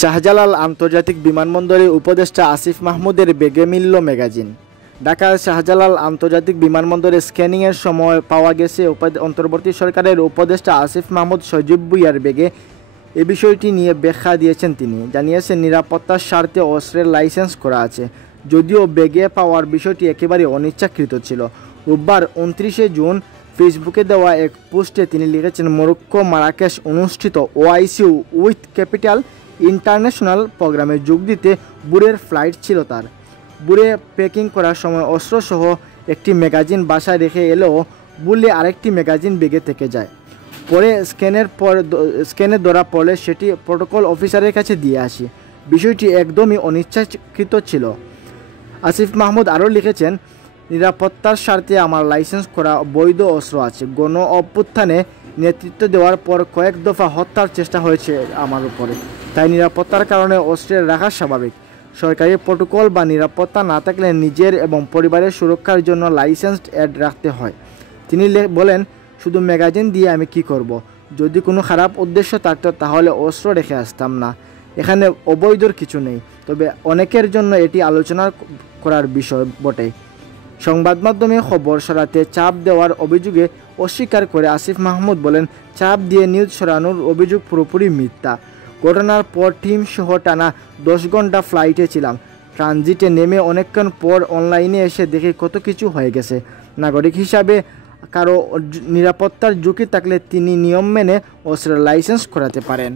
শাহজালাল আন্তর্জাতিক বিমানবন্দরে উপদেষ্টা আসিফ মাহমুদের বেগে মিলল ম্যাগাজিন। ঢাকার শাহজালাল আন্তর্জাতিক বিমানবন্দরে স্ক্যানিংয়ের সময় পাওয়া গেছে অন্তর্বর্তী সরকারের উপদেষ্টা আসিফ মাহমুদ সজীব ভুঁইয়ার বেগে। এ বিষয়টি নিয়ে ব্যাখ্যা দিয়েছেন তিনি। জানিয়েছেন, নিরাপত্তার স্বার্থে অস্ত্রের লাইসেন্স করা আছে, যদিও বেগে পাওয়ার বিষয়টি একেবারে অনিচ্ছাকৃত ছিল। রোববার 29 জুন ফেসবুকে দেওয়া এক পোস্টে তিনি লিখেছেন, মরক্কো মারাকেশ অনুষ্ঠিত ওআইসি উইথ ক্যাপিটাল ইন্টারন্যাশনাল প্রোগ্রামে যোগ দিতে বুড়ের ফ্লাইট ছিল তার। বুড়ে প্যাকিং করার সময় অস্ত্রসহ একটি ম্যাগাজিন বাসায় রেখে এলেও বুড়লে আরেকটি ম্যাগাজিন বেগে থেকে যায়। পরে স্ক্যানে ধরা পড়লে সেটি প্রোটোকল অফিসারের কাছে দিয়ে আসি। বিষয়টি একদমই অনিচ্ছাকৃত ছিল। আসিফ মাহমুদ আরও লিখেছেন, নিরাপত্তার স্বার্থে আমার লাইসেন্স করা বৈধ অস্ত্র আছে। গণ অভ্যুত্থানে নেতৃত্ব দেওয়ার পর কয়েক দফা হত্যার চেষ্টা হয়েছে আমার উপরে, তাই নিরাপত্তার কারণে অস্ত্রের রাখা স্বাভাবিক। সরকারি প্রোটোকল বা নিরাপত্তা না থাকলে নিজের এবং পরিবারের সুরক্ষার জন্য লাইসেন্স অ্যাড রাখতে হয়। তিনি বলেন, শুধু ম্যাগাজিন দিয়ে আমি কি করব? যদি কোনো খারাপ উদ্দেশ্য থাকতো তাহলে অস্ত্র রেখে আসতাম না। এখানে অবৈধর কিছু নেই, তবে অনেকের জন্য এটি আলোচনা করার বিষয় বটে। সংবাদ মাধ্যমে খবর সরাতে চাপ দেওয়ার অভিযোগে অস্বীকার করে আসিফ মাহমুদ বলেন, চাপ দিয়ে নিউজ সরানোর অভিযোগ পুরোপুরি মিথ্যা। ঘটনার পর টিম সহ টানা 10 ঘন্টা ফ্লাইটে ছিলাম। ট্রানজিটে নেমে অনেকক্ষণ পর অনলাইনে এসে দেখে কত কিছু হয়ে গেছে। নাগরিক হিসাবে কারো নিরাপত্তার ঝুঁকি থাকলে তিনি নিয়ম মেনে অস্ত্রের লাইসেন্স করাতে পারেন।